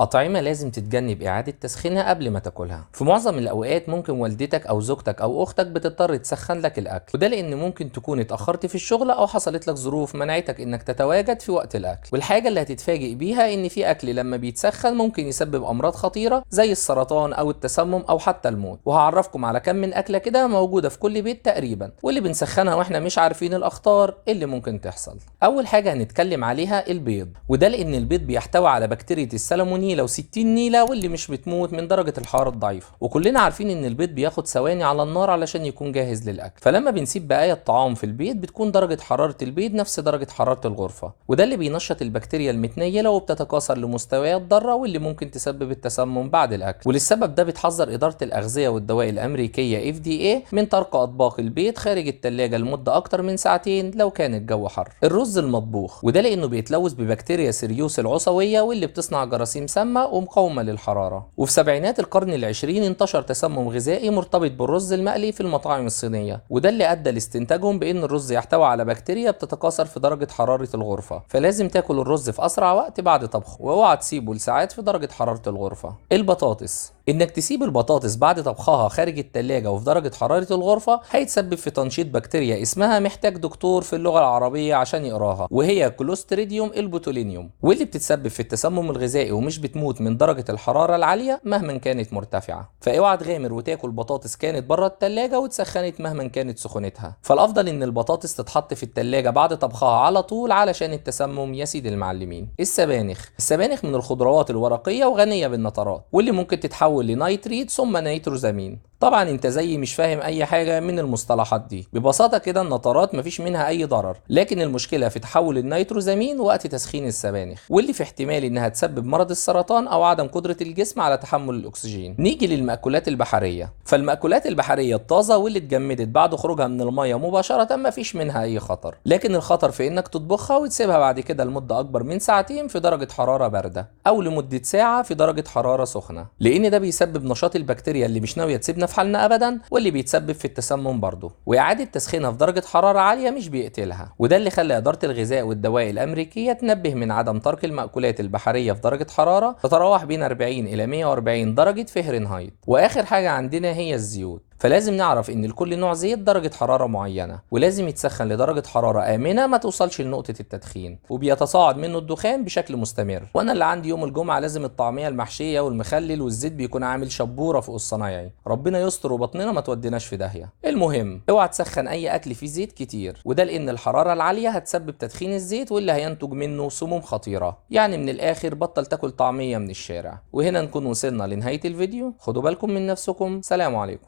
أطعمة لازم تتجنب إعادة تسخينها قبل ما تاكلها. في معظم الأوقات ممكن والدتك أو زوجتك أو أختك بتضطر تسخن لك الأكل، وده لأن ممكن تكون اتأخرت في الشغل أو حصلت لك ظروف منعتك إنك تتواجد في وقت الأكل. والحاجة اللي هتتفاجئ بيها إن في أكل لما بيتسخن ممكن يسبب أمراض خطيرة زي السرطان أو التسمم أو حتى الموت. وهعرفكم على كم من أكلة كده موجودة في كل بيت تقريبا، واللي بنسخنها وإحنا مش عارفين الأخطار اللي ممكن تحصل. أول حاجة هنتكلم عليها البيض، وده لأن البيض بيحتوي على بكتيريا السالمونيلا و60 نيلة واللي مش بتموت من درجة الحرارة الضعيفة. وكلنا عارفين ان البيض بياخد ثواني على النار علشان يكون جاهز للاكل، فلما بنسيب بقايا الطعام في البيض بتكون درجة حرارة البيض نفس درجة حرارة الغرفة، وده اللي بينشط البكتيريا المتنيلة وبتتكاثر لمستويات ضارة واللي ممكن تسبب التسمم بعد الاكل. وللسبب ده بتحذر إدارة الأغذية والدواء الأمريكية FDA من طرق أطباق البيض خارج التلاجة لمدة أكتر من ساعتين لو كان الجو حر. الرز المطبوخ، وده لأنه بيتلوث ببكتيريا سيريوس العصوية واللي بتصنع جراثيم سامة ومقاومة للحرارة. وفي سبعينات القرن العشرين انتشر تسمم غذائي مرتبط بالرز المقلي في المطاعم الصينية، وده اللي أدى لاستنتاجهم بأن الرز يحتوي على بكتيريا بتتكاثر في درجة حرارة الغرفة، فلازم تاكل الرز في أسرع وقت بعد طبخه، واوعى تسيبه لساعات في درجة حرارة الغرفة. البطاطس، انك تسيب البطاطس بعد طبخها خارج التلاجة وفي درجة حرارة الغرفة هيتسبب في تنشيط بكتيريا اسمها محتاج دكتور في اللغة العربية عشان يقراها، وهي كلوستريديوم البوتولينيوم، واللي بتتسبب في التسمم الغذائي ومش بتموت من درجة الحرارة العالية مهما كانت مرتفعة. فاوعى تغامر وتاكل بطاطس كانت بره التلاجة واتسخنت مهما كانت سخونتها. فالافضل ان البطاطس تتحط في التلاجة بعد طبخها على طول علشان التسمم يا سيد المعلمين. السبانخ من الخضروات الورقية وغنية بالنترات، واللي ممكن تتحول لنيتريت ثم نيتروزامين. طبعا انت زي مش فاهم اي حاجة من المصطلحات دي. ببساطة كده النترات مفيش منها اي ضرر، لكن المشكلة في تحول النيتروزامين وقت تسخين السبانخ، واللي في احتمال انها تسبب مرض السرطان او عدم قدرة الجسم على تحمل الاكسجين. نيجي للمأكولات البحرية. فالمأكولات البحرية الطازة واللي اتجمدت بعد خروجها من المية مباشرة مفيش منها اي خطر، لكن الخطر في انك تطبخها وتسيبها بعد كده لمدة اكبر من ساعتين في درجة حرارة باردة، او لمدة ساعة في درجة حرارة سخنة، لان ده بيسبب نشاط البكتيريا اللي مش ناوية تسيبنا في حالنا ابدا، واللي بيتسبب في التسمم برضه. واعادة تسخينها في درجة حرارة عالية مش بيقتلها، وده اللي خلى إدارة الغذاء والدواء الأمريكية تنبه من عدم ترك المأكولات البحرية في درجة حرارة تتراوح بين 40 إلى 140 درجة فهرنهايت. وآخر حاجة عندنا هي الزيوت، فلازم نعرف ان لكل نوع زيت درجة حرارة معينة، ولازم يتسخن لدرجة حرارة آمنة ما توصلش لنقطة التدخين، وبيتصاعد منه الدخان بشكل مستمر. وانا اللي عندي يوم الجمعة لازم الطعمية المحشية والمخلل والزيت بيكون عامل شبورة فوق الصنايعي، ربنا يستر وبطننا ما توديناش في داهية. المهم اوعى تسخن اي اكل فيه زيت كتير، وده لان الحرارة العالية هتسبب تدخين الزيت واللي هينتج منه سموم خطيرة. يعني من الاخر بطل تاكل طعمية من الشارع. وهنا نكون وصلنا لنهاية الفيديو، خدوا بالكم من نفسكم، سلام عليكم.